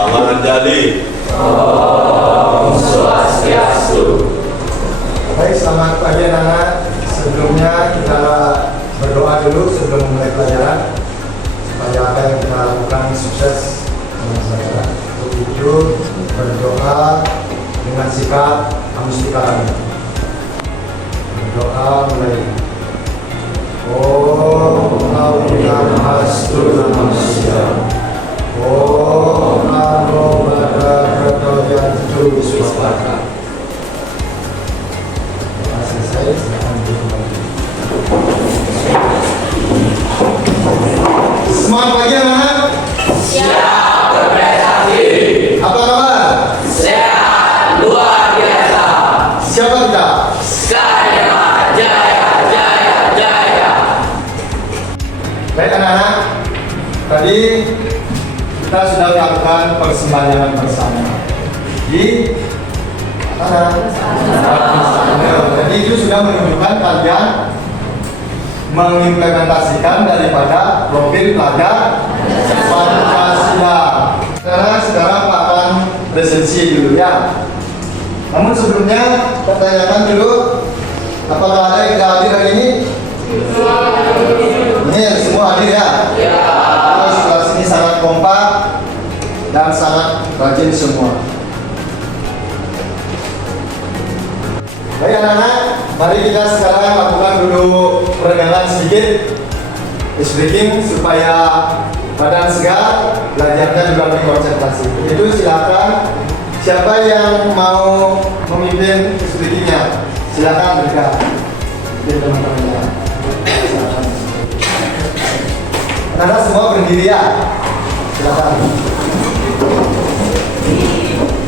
Selamat jadi. Om Swastiastu. Baik, selamat pagi anak-anak. Sebelumnya kita berdoa dulu sebelum mulai pelajaran supaya apa yang kita lakukan sukses dengan pelajaran. Untuk itu berdoa dengan sikap amustika. Berdoa mulai. Om Awastu Namaste. Om Namo Bhagavato Swaha. Selesai, silakan kembali. Semangat pagi anak-anak. Siap berprestasi. Apa kabar? Sehat luar biasa. Siapa kita? Saya Jaya Jaya Jaya. Baik anak-anak, tadi kita sudah melakukan persembahyaan bersama di mana? Jadi itu sudah menunjukkan kalian mengimplementasikan daripada profil pelajar Pancasila. Sekarang Pak akan presensi dulu ya. Namun sebelumnya pertanyakan dulu, apakah ada yang tidak hadir hari ini? Ini semua hadir ya? Terus kelas ini sangat kompak dan sangat rajin semua. Baik anak-anak, mari kita sekarang lakukan dulu peregangan sedikit speaking supaya badan segar, belajarnya juga lebih konsentrasi. Itu silakan siapa yang mau memimpin speakingnya, silakan berikan teman-temannya. Anak-anak semua berdiri ya, silakan.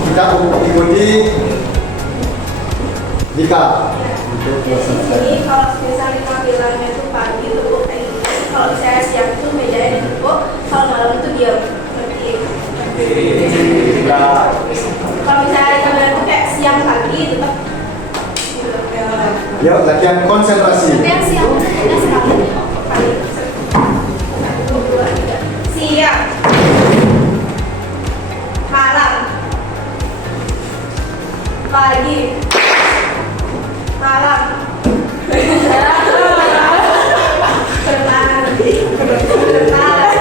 Kita ikuti Dika. Jadi ini kalau misalnya tampilannya itu pagi itu kalau misalnya siang itu mejanya ditutup, kalau malam itu diam. Kalau misalnya tampilan itu kayak siang pagi tetap. Yuk latihan konsentrasi. Tapi yang siang ada sekali pagi. 1, 2, 3. Siang. Malam. Pagi. Malam.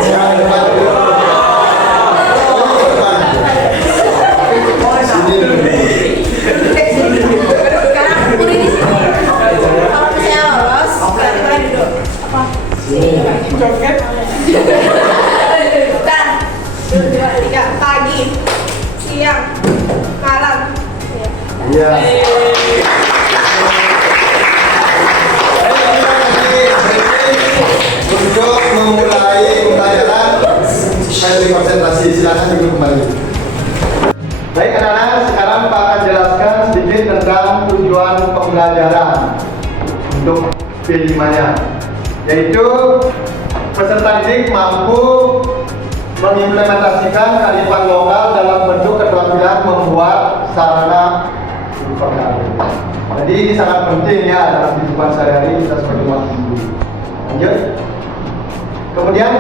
Jangan depan dulu. Sini dulu. Kalau misalnya lolos, kita duduk. Apa? Sini. Dan 2, 3. Pagi, siang, malam. Iya. Untuk memulai pembelajaran supaya lebih konsentrasi, silakan duduk kembali. Baik anak-anak, sekarang Pak akan jelaskan sedikit tentang tujuan pembelajaran untuk P5-nya, yaitu peserta didik mampu mengimplementasikan kearifan lokal dalam bentuk keterampilan membuat sarana informasi. Jadi ini sangat penting ya dalam kehidupan sehari-hari kita sebagai umat Hindu. Lanjut. Kemudian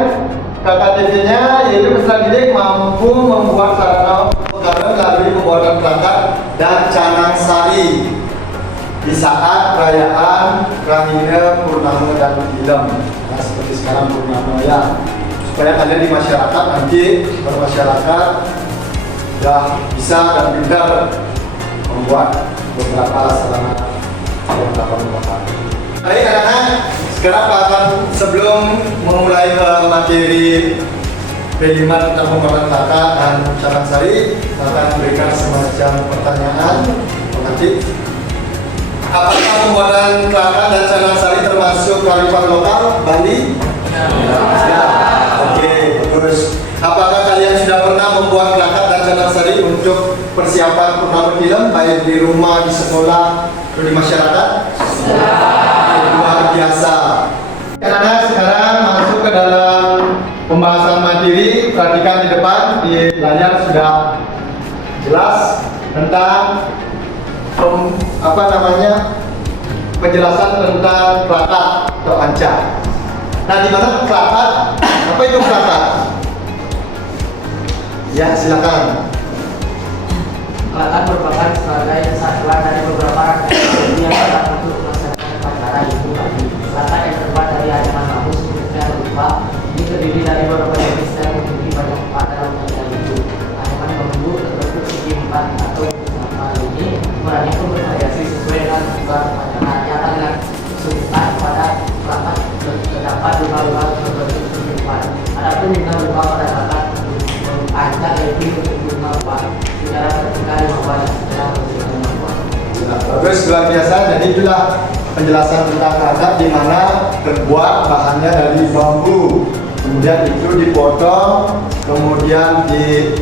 KKTP-nya yaitu peserta didik mampu membuat sarana pengamanan melalui pembuatan perangkat dan canang sari di saat perayaan Rahina, Purnama dan Ilem. Nah, seperti sekarang Purnama ya. Supaya kalian di masyarakat nanti bermasyarakat sudah bisa dan pintar membuat beberapa sarana yang dapat membuat. Baik anak-anak, sekarang Pak akan sebelum memulai materi P5 tentang pembuatan kakak dan canang sari, akan memberikan semacam pertanyaan pengantin. Apakah pembuatan kakak dan canang sari termasuk kearifan lokal Bali? Ya. Oke, bagus. Apakah kalian sudah pernah membuat plakat dan canang sari untuk persiapan Purnama Film baik di rumah, di sekolah, atau di masyarakat? Luar biasa. Anak-anak sekarang masuk ke dalam pembahasan materi. Perhatikan di depan di layar sudah jelas tentang penjelasan tentang plakat atau anca. Nah, di mana plakat? Apa itu plakat? Ya, silakan. Kelatan merupakan sebagai satuan dari beberapa rangkaian yang dapat untuk melaksanakan upacara Ibu Kami. Kelatan yang terbuat dari anyaman bambu sebenarnya berupa ini terdiri dari beberapa jenis dan memiliki banyak manfaat dalam kegiatan itu. Anyaman bambu terbentuk segi 4 atau sama ini ukurannya pun bervariasi sesuai dengan ukuran upacara. Nyata dengan kesulitan pada kelatan terdapat luka-luka berbentuk segi 4. Adapun jika luka pada kelatan ajak yaitu bentuk 5 secara vertikal 15 Bagus, luar biasa. Jadi itulah penjelasan tentang kelatan di mana terbuat bahannya dari bambu. Kemudian itu dipotong, kemudian di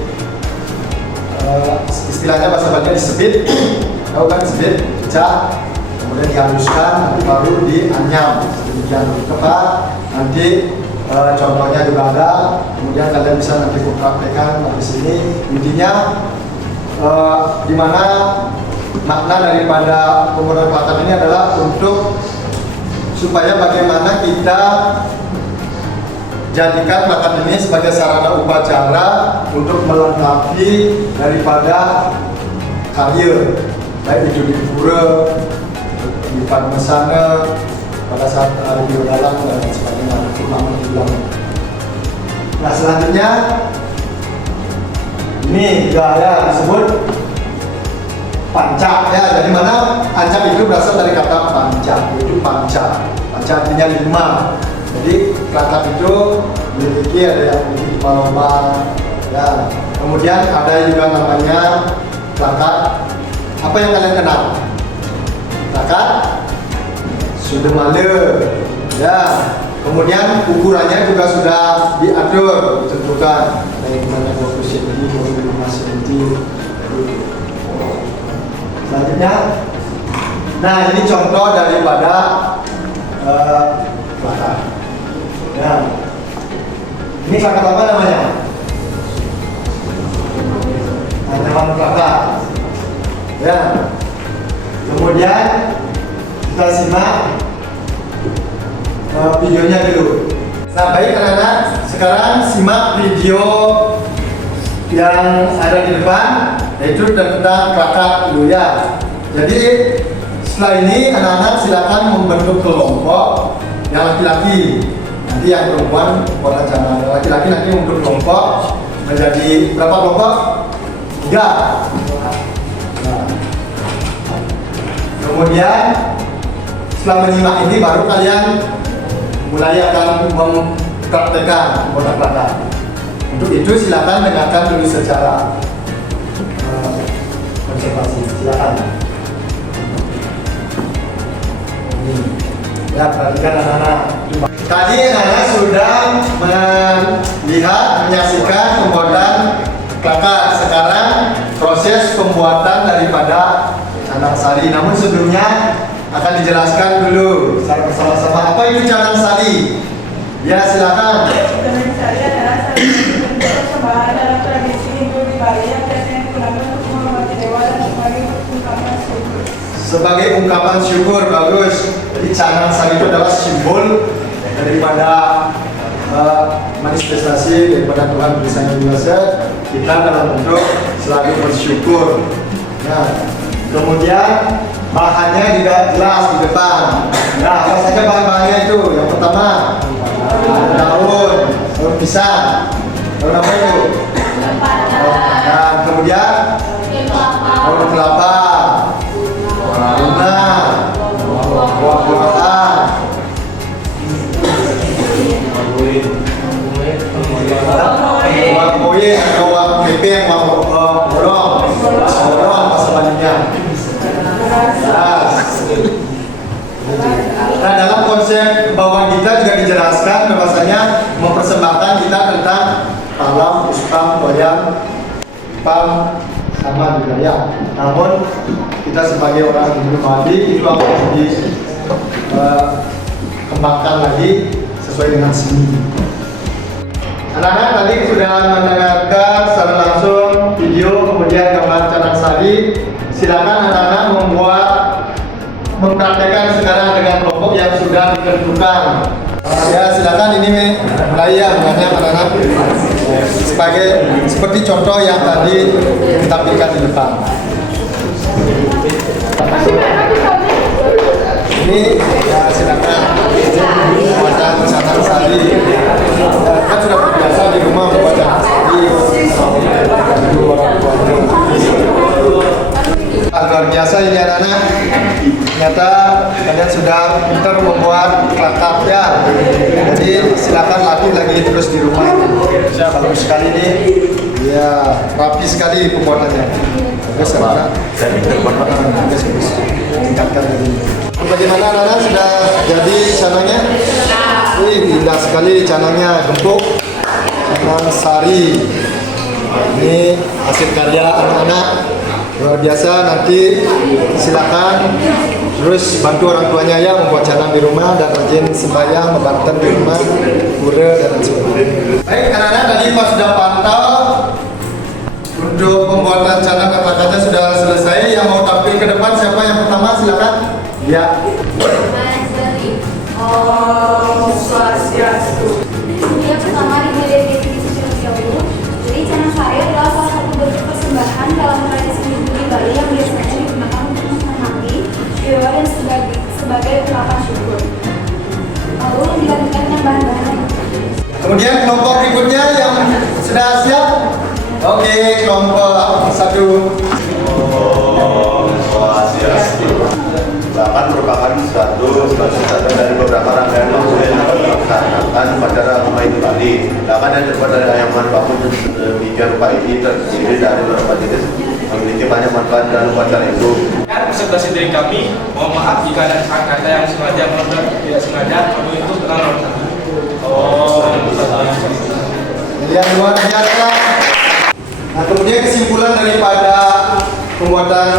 istilahnya bahasa Bali disebit, tahu kan disebit, pecah, kemudian dihaluskan, nanti baru dianyam. Demikian tepat. Nanti contohnya juga ada. Kemudian kalian bisa nanti praktekkan di sini. Intinya di mana makna daripada pembuatan kelatan ini adalah untuk supaya bagaimana kita jadikan kelatan ini sebagai sarana upacara untuk melengkapi daripada karya, baik itu di pura, di padmasana, pada saat hari dalam dan sebagainya, terutama di bulan. Nah, selanjutnya ini gaya disebut panca ya. Jadi mana ancam itu berasal dari kata panca, yaitu panca. Panca artinya 5. Jadi kelatan itu memiliki ada yang memiliki lubang ya. Kemudian ada juga namanya kelatan. Apa yang kalian kenal? Kelatan Sudemale ya. Kemudian ukurannya juga sudah diatur, ditentukan dari mana 20 cm, 25 cm. Selanjutnya, nah ini contoh daripada kelatan. Ya. Ini kelatan apa namanya? Anyaman kelatan. Ya. Kemudian kita simak videonya dulu. Nah, baik anak-anak, sekarang simak video yang ada di depan, yaitu tentang kelatan dulu ya. Jadi setelah ini anak-anak silakan membentuk kelompok yang laki-laki. Nanti yang perempuan buat acara. Laki-laki nanti membentuk kelompok menjadi berapa kelompok? 3. Nah. Kemudian setelah menyimak ini baru kalian mulai akan mempraktekkan pembuatan kelatan. Untuk itu silakan dengarkan dulu secara konsentrasi. Silakan. Ya, perhatikan anak-anak. Tadi anak-anak sudah melihat, menyaksikan pembuatan kelatan. Sekarang proses pembuatan daripada canang sari. Namun sebelumnya akan dijelaskan dulu bersama-sama apa itu canang sari. Ya, silakan. Canang sari adalah salah satu bentuk persembahan dalam tradisi Hindu di Bali yang biasanya digunakan untuk menghormati dewa dan sebagai ungkapan syukur. Sebagai ungkapan syukur, bagus. Jadi canang sari itu adalah simbol daripada manifestasi daripada Tuhan bersama biasa kita dalam bentuk selalu bersyukur. Ya. Kemudian bahannya juga jelas di depan. Nah, apa saja bahan-bahannya itu? Yang pertama, daun pisang. Daun apa itu? Dan kemudian daun kelapa, bunga, buah-buahan, buah koin atau buah keping, buah borong, bahasa Balinya. Nah, dalam konsep bawah kita juga dijelaskan bahwasanya mempersembahkan kita tentang alam, ustam, wayang, pam, sama juga ya. Namun kita sebagai orang Hindu Bali itu akan dikembangkan lagi sesuai dengan seni. Anak-anak tadi sudah mendengarkan secara langsung video kemudian gambar canang sari. Silakan anak-anak mempraktekkan sekarang dengan kelompok yang sudah ditentukan. Ya silakan ini mulai ya menanya anak-anak seperti contoh yang tadi ditampilkan di depan. Ini ya silakan membaca Canang Sari. Kan sudah terbiasa di rumah membaca Sari. Luar biasa ini anak-anak. Ternyata kalian sudah pintar membuat plakat ya. Jadi silakan latih lagi terus di rumah. Bagus sekali nih. Ya rapi sekali pembuatannya. Bagus anak-anak. Bagus. Tingkatkan lagi. Bagaimana anak-anak sudah jadi canangnya? Wih, indah sekali canangnya, gempuk. Canang Sari. Ini hasil karya anak-anak. Luar biasa, nanti silakan terus bantu orang tuanya ya membuat canang di rumah dan rajin sembahyang, membantu di rumah, pura dan lain sebagainya. Baik anak-anak, tadi Pak sudah pantau untuk pembuatan canang kata-katanya sudah selesai. Yang mau tampil ke depan siapa yang pertama silakan. Ya. Om Swastiastu. Yang pertama dimulai dari definisi terlebih dahulu. Jadi canang sari adalah salah satu bentuk persembahan dalam tradisi Hindu di Bali yang biasanya digunakan untuk menghormati dewa dan sebagai ungkapan syukur. Lalu digantikan dengan bahan-bahan. Kemudian kelompok berikutnya yang sudah siap. Oke, kelompok 1. Om Swastiastu. Bahkan merupakan satu dari beberapa rangkaian maksudnya yang dilaksanakan pada agama Hindu Bali. Bahkan yang terbuat dari ayam baku demikian rupa ini terdiri dari beberapa jenis memiliki banyak manfaat dalam upacara Hindu. Beserta dari kami, mohon maaf jika ada kata yang sengaja maupun tidak sengaja, kami itu kenal Yang luar biasa. Nah, kemudian kesimpulan daripada pembuatan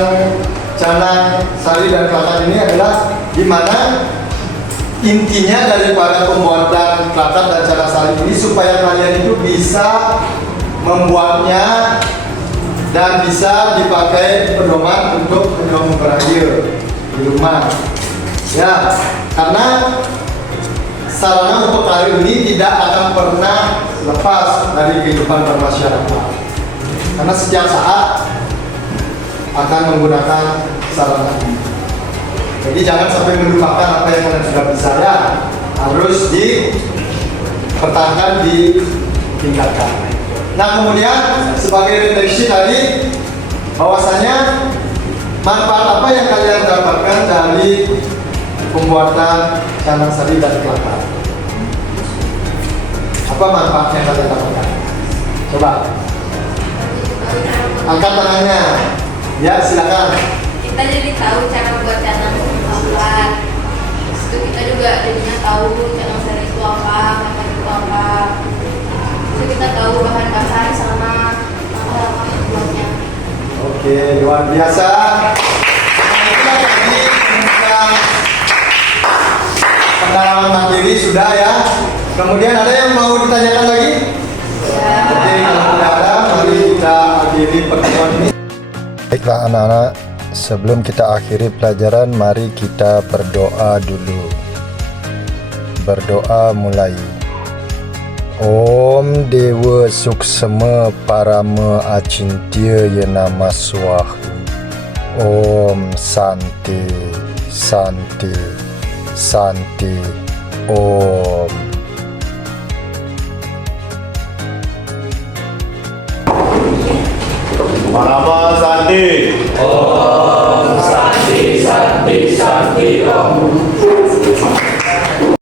canang sari dan plakat ini adalah di mana intinya daripada pembuatan plakat dan canang sari ini supaya kalian itu bisa membuatnya dan bisa dipakai pedoman untuk berakhir di rumah. Ya, karena sarana untuk kali ini tidak akan pernah lepas dari kehidupan bermasyarakat. Karena setiap saat akan menggunakan sarana ini. Jadi jangan sampai melupakan apa yang kalian sudah bisa ya. Harus dipertahankan, ditingkatkan. Nah kemudian sebagai refleksi tadi bahwasanya manfaat apa yang kalian dapatkan dari pembuatan canang sari dan plakat? Apa manfaat yang kalian dapatkan? Coba angkat tangannya. Ya, silakan. Kita jadi tahu cara buat canang plakat. Itu kita juga jadinya tahu canang sari itu apa, plakat itu apa. Itu kita tahu bahan dasar sama langkah-langkah membuatnya. Oke, luar biasa. Nah, itulah tadi pengalaman mandiri sudah ya. Kemudian ada yang mau ditanyakan lagi? Ya. Oke, kalau tidak ada, mari kita akhiri pertemuan ini. Baiklah anak-anak, sebelum kita akhiri pelajaran, mari kita berdoa dulu. Berdoa mulai. Om Dewa Suksema Parama Acintya Yanama Swaha. Om Santi Santi Santi Om. Parama